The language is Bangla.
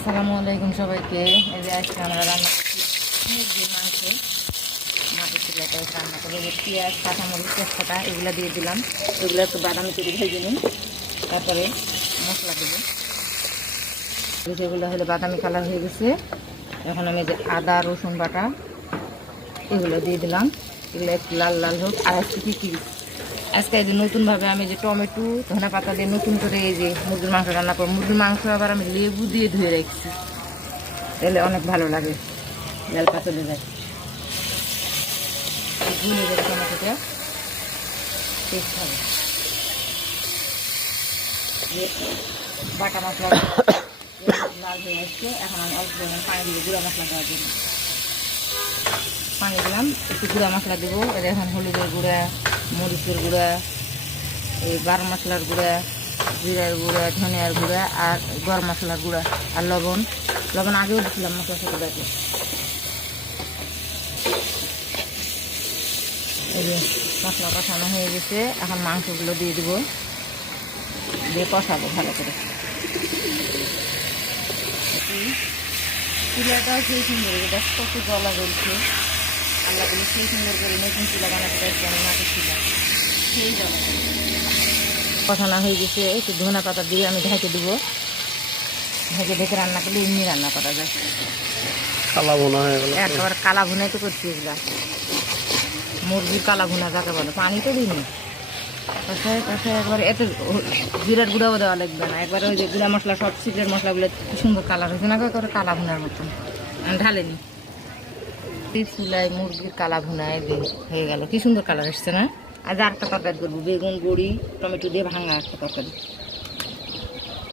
আসসালামু আলাইকুম সবাইকে। এই যে আজকে আমরা রান্না করছি মুরগির মাংস মাটির রান্না করে যে পেঁয়াজ, কাঁচামরিচ, তেজপাতা, এগুলো দিয়ে দিলাম। এগুলো একটু বাদামি করে ভেজে নিন তারপরে মশলা দেবো। যেগুলো হলে বাদামি কালার হয়ে গেছে। এখন আমি যে আদা, রসুন বাটা, এগুলো দিয়ে দিলাম। এগুলো একটু লাল লাল হোক। আর একটু কি কি আজকে এই যে নতুনভাবে আমি যে টমেটো ধনে পাতা দিয়ে নতুন করে এই যে মুরগির মাংস রান্না করব। মুরগির মাংস আবার আমি লেবু দিয়ে ধুয়ে রাখছি। তাহলে অনেক ভালো লাগে। পাতা দিয়ে যায়। টমেটোটা। হবে। বাটা মশলা লাল হয়ে আসছে, এখন আমি অল্প পানি দিয়ে গুঁড়া মশলা দেওয়ার জন্য। পানি দিলাম, একটু গুঁড়া মশলা দেবো। এখন হলুদের গুঁড়া, মরিচের গুঁড়া, এই বার মশলার গুঁড়া, জিরার গুঁড়া, ধনিয়ার গুঁড়া আর গরম মশলার গুঁড়া আর লবণ। লবণ আগেও দিয়েছিলাম মশলা সাথে মশলা কষানো হয়ে গেছে, এখন মাংসগুলো দিয়ে দেবো। দিয়ে কষাবো ভালো করে। চুলাটা সেই সুন্দর কত জলা বলছে আল্লাহ বলে সেই সুন্দর করে নতুন চুলা বানাতে পারছি আমি মাটির চুলা। সেই জলা কষানো হয়ে গেছে একটু ধনা পাতা দিয়ে আমি ঢেকে দেবো। ঢেকে ঢেকে রান্না করলে এমনি রান্না করা যায়। কালা বোনা হয়ে গেল। একেবারে কালা ভুনাই তো করছি এগুলা। মুরগির কালা ভুনা যাকে বলে পানি তো দিইনি। কষায় কষায় একবার এত জিরার গুঁড়াও দেওয়া লাগবে না। একবার ওই যে গুঁড়া মশলা সব সিক্রেট মশলাগুলো কি সুন্দর কালার হয়েছে না করে কালা ভুনার মতন। আমি ঢালেনি এই চুলায় মুরগির কালা ভুনায় হয়ে গেল। কি সুন্দর কালার এসছে না? আর একটা তরকারি করব, বেগুন, বড়ি, টমেটো দিয়ে ভাঙা একটা তরকারি।